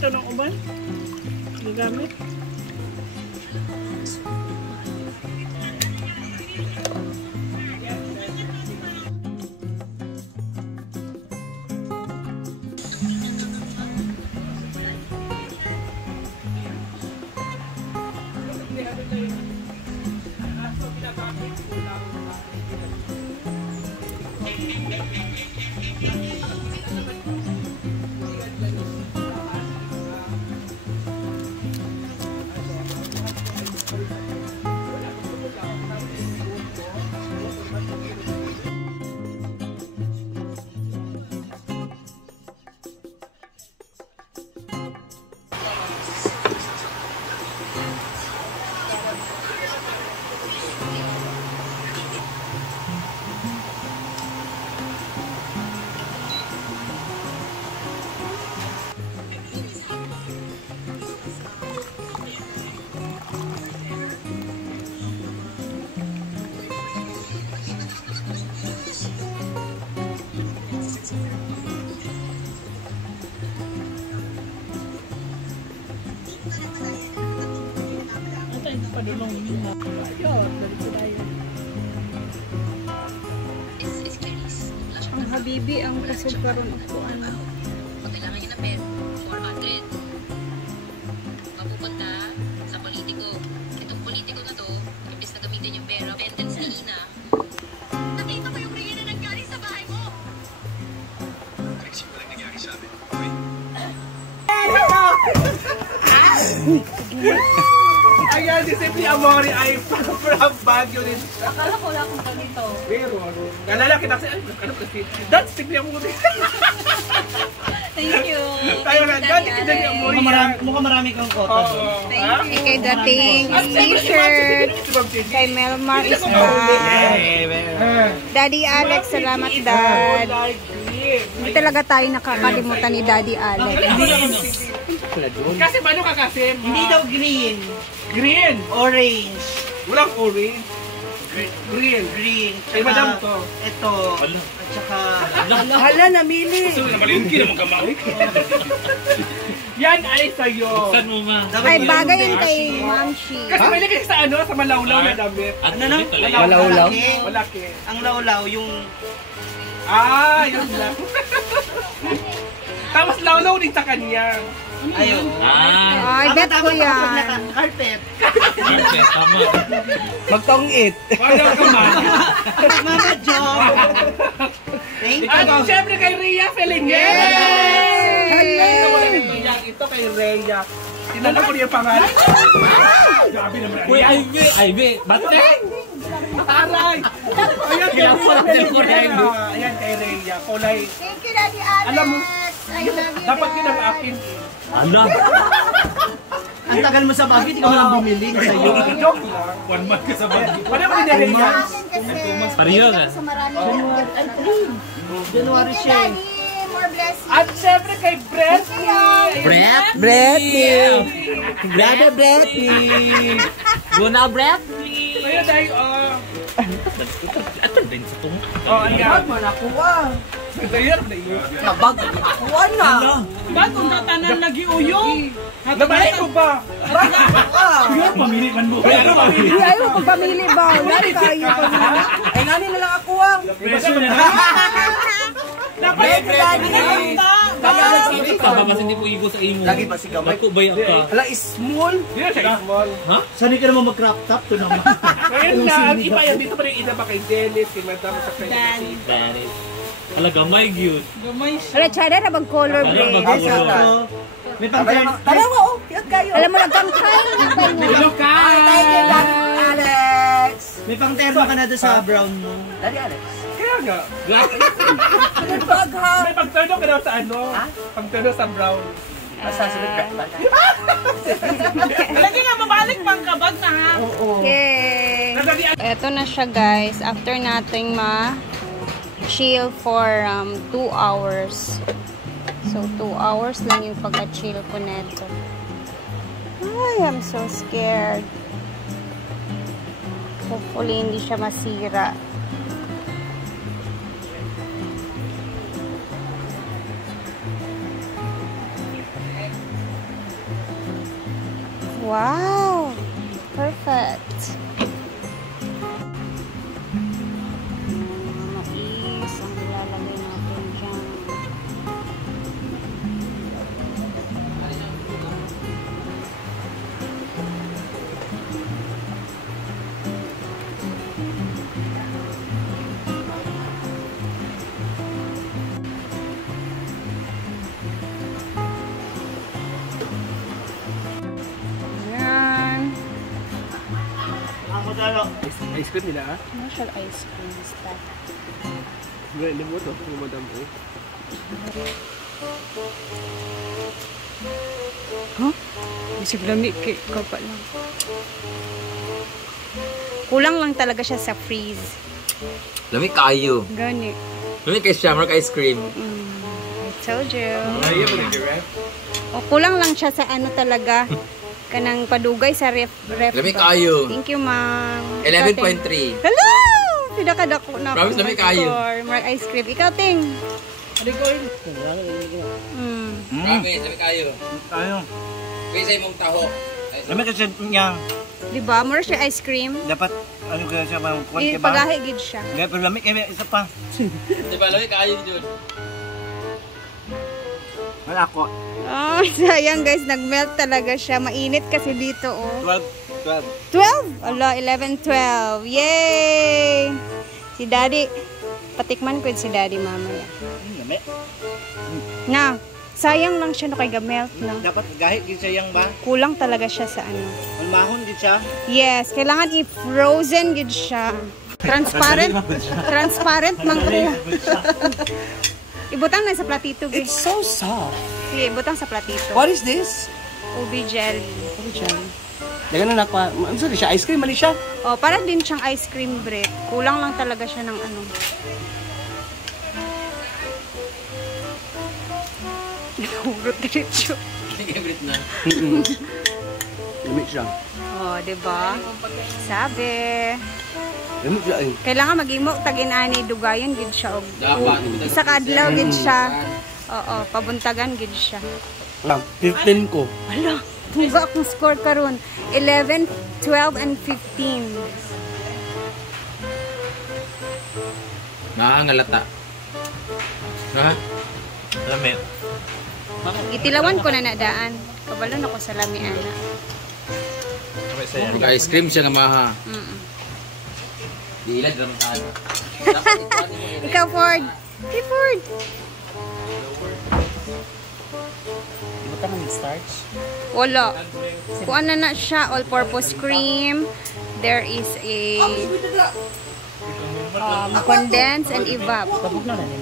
Ito ng uban gagamit. Padulong mo. Ayun, dali ko tayo. Ang habibi, ang kasog karon ako ano. Kailangan niya ng pera, 400. Mapupunta sa politiko. Itong politiko na to, imbis na gamitin yung pera, pendants ni Ina. Nakita ko yung ringin na nangyari sa bahay mo. Naisip ko lang nangyari sa amin. Ayan, si Simply Amore ay from Baguio din. Akala ko wala akong ganito. Pero ano, nalala kita kasi, ano kasi, that's Simply Amore. Thank you. Tayo na, dati kita ni Amore. Mukhang marami kang kota. Thank you. Kay dating t-shirt. Kay Melmar is back. Daddy Alex, salamat Dad. Hindi talaga tayo nakakalimutan ni Daddy Alex. Kasi paano ka kasi? Hindi daw green. Green. Orange. Walang orange. Green. Green. Ay, madam to. Ito. At saka... Hala, namili. Namalingki naman kamay. Yan ay sa'yo. Saan mo ma? Ay, bagay yun kay Ma'am Shi. Kasi may lagay sa ano, sa malawlaw na damit. Ano na? Malawlaw? Malaki. Ang lawlaw, yung... Ah, yun lang. Tapos lawlaw din sa kanya. Ayun. Ay, bet ko yan. Carpet. Perfect, tama. Magtong-it. Wala ka man. Mama Joe. Thank you. At syempre kay Rhea Felinger. Ito kay Rhea. Tinanong ko niya yung pangalan. Grabe naman. Uy, Ivy, bate! Aray! Ayan kay Rhea. Ayan kay Rhea. Kulay. Thank you, Daddy Alex. Alam mo, I love you. dapat yun ang akin. Ala! Ang tagal mo sa bagay, hindi ka walang bumili sa'yo. Joke lang. 1 month ka sa bagay. Paano mo ni Rhea? Pariyo ka. Sa marami. January siya. Daddy, more blessings. At syempre kay Bretney. Bretney. Brother Bretney. Guna, Brett? Ayun dahil, Ato din sa tungo. ayan. Malakuha. Ayun, ayun. Kabag. Kuha na. Ba't kung tatanan nag-iuyong? Nabalik ko ba? Yun, pamili man mo. Ano pamili? Ay, ayaw ko pamili ba? Lari tayo pamili. Ay, nani na lang ako ah. Presyo na na. Dapat Tapos hindi po igo sa imo. Lagi pa si Gamay. Ako bayan ka. Ala, small. Hindi na siya small. Ha? Saan ka naman mag-crop top? Ito naman. Ngayon na, iba yan. Dito pa rin ina pa kay Dennis, kay Madam, sa kay Dari. Ala, gamay gyud. Wala, tsada na mag-color braid. May pang-turn. Dalawa, oh. Cute kayo. Alam mo, nagkangkay. Hello, Kai! Alex. May pang-terma ka na doon sa brown mo. Daddy Alex. Kaya nga. Good bag, ha? May pagturno ka daw sa ano? Pagturno sa brown. Masasunod ka. Lagi nga, mabalik pang kabag na ha. Yay! Eto na siya, guys. After nating ma-chill for 2 hours. So, 2 hours lang yung pag-chill ko neto. Ay, I'm so scared. Hopefully, hindi siya masira. Wow! Perfect! Mais ang ilalagay natin dyan. Ice cream nila, ha? Commercial ice cream is that? Ganyan mo to, yung madam mo. Huh? Isip lamig kay kapa lang. Kulang lang talaga siya sa freeze. Lamig kayo. Gani. Lamig kay Shamrock ice cream. I told you. Ay, yung nag-ref. O, kulang lang siya sa ano talaga. Kanang padugay sa ref. Lamig ba? kayo. Thank you, ma'am. 11.3. Hello! Pinakadako na Promise, lamig kayo. More ice cream. Ikaw, Ting. Ano ko yun? Promise, lamig kayo. Tayo. Pisa mong taho. Lamig kasi niya. Diba? More siya ice cream. Dapat, ano kaya siya, parang kuwan ka ba? Pagahi gid siya. Hindi, pero lamig kaya isa pa. Diba, lamig kayo dyan. Wala ako. Oh, sayang guys. Nag-melt talaga siya. Mainit kasi dito, oh. 12. 12? Ala, 11, 12. Yay! Si Daddy, patikman ko si Daddy mamaya. Lamig. Na, sayang lang siya no kay ga-melt na. Dapat gahit din siya yung ba? Kulang talaga siya sa ano. Malmahon din siya. Yes, kailangan i-frozen gid siya. Transparent. Transparent man ko. Ibutang na sa platito, guys. It's so soft. Sige, ibutang sa platito. What is this? Ubi jelly. Dagan na nakpa. Ano siya? Ice cream, mali siya. Oh, para din siyang ice cream bread. Kulang lang talaga siya ng ano. Nahurot diretso. Favorite na. Lamig siya. Oh, 'di ba? Sabi. Lamig siya eh. Kailangan magimo tag-inani dugayon gid siya og Dapat. isa ka adlaw gid siya. Oo, pabuntagan gid siya. 15 ko. Hala, tuga akong score karon. 11, 12 and 15. Nahangalata. Ha? Lamig. Itilawan ko na nadaan. Kabalon ako sa lamian na. Ice cream siya nga maha. Di ilag naman tayo. Ikaw, Ford. Hey, Ford. Di ba ka starch? Wala. Kuan na siya. All-purpose cream. There is a condense and evap. Tabog na rin.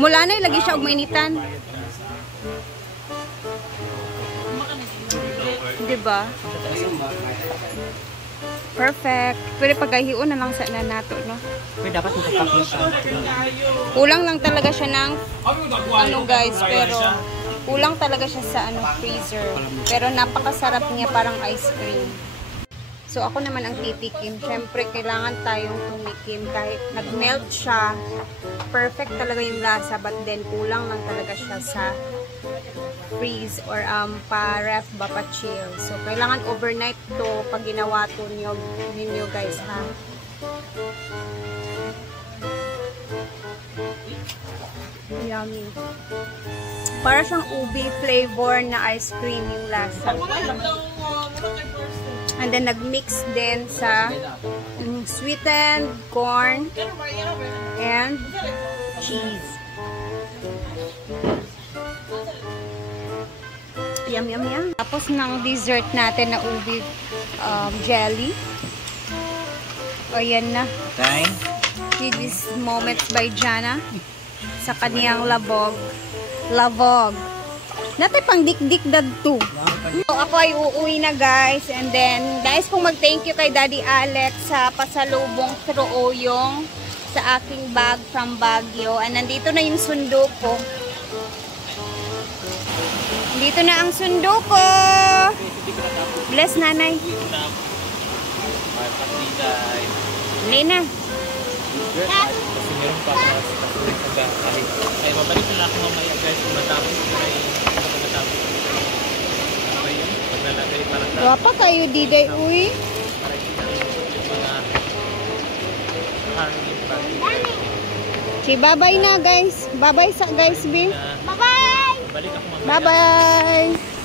Mula na ilagay siya og mainitan. Diba? Perfect. Pero pagkahion na lang sa nato, no? Pero dapat magkakapin siya. Kulang lang talaga siya ng ano guys, pero kulang talaga siya sa ano freezer. Pero napakasarap niya, parang ice cream. So ako naman ang titikim. Syempre kailangan tayong tumikim kahit nag-melt siya. Perfect talaga yung lasa, but then kulang lang talaga siya sa freeze or pa-ref ba pa-chill. So kailangan overnight to pag ginawa to ninyo guys, ha. Yummy. Para siyang ubi flavor na ice cream yung lasa. And then nag-mix din sa sweetened corn and cheese. Yum, yum, yum. Tapos ng dessert natin na ubi jelly. O yan na. Time. This moment by Jana sa kaniyang labog. Labog. Natay pang dik-dik dadto. So, ako ay uuwi na guys. And then, guys, kung mag-thank you kay Daddy Alex sa pasalubong through yung sa aking bag from Baguio. And nandito na yung sundo ko. Dito na ang sundo ko. Bless nanay. Lena. Kasi meron pa ako sa kahit. Ay, mabalik na lang ako mamaya guys. Kung matapos ko ay matapos ko. Ano yun? Paglalagay para sa Wapa kayo diday uy. para kita yung mga hangin bagay. Okay, bye-bye na guys. Bye-bye sa guys, B. Bye-bye! Balik ako mamaya. Bye-bye.